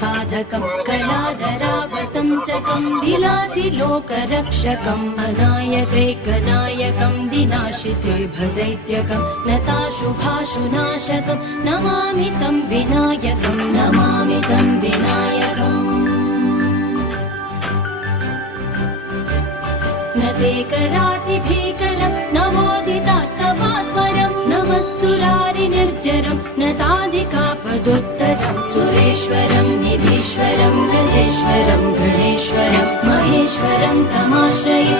साधकं कलाधरावतंसकं विलासि लोकरक्षकम् अनायकैकनायकं विनाशिते भदैत्यकं नताशुभाशुनाशकं नमामि तं विनायकं नमामि तं विनायकम् न ते कराति भीकरं नवोदितात्कभास्वरं न मत्सुरारि निर्जरं न ताधिकापदुत्तरं सुरेश्वरं निधीश्वरं गजेश्वरं गणेश्वरं महेश्वरं तमाश्रये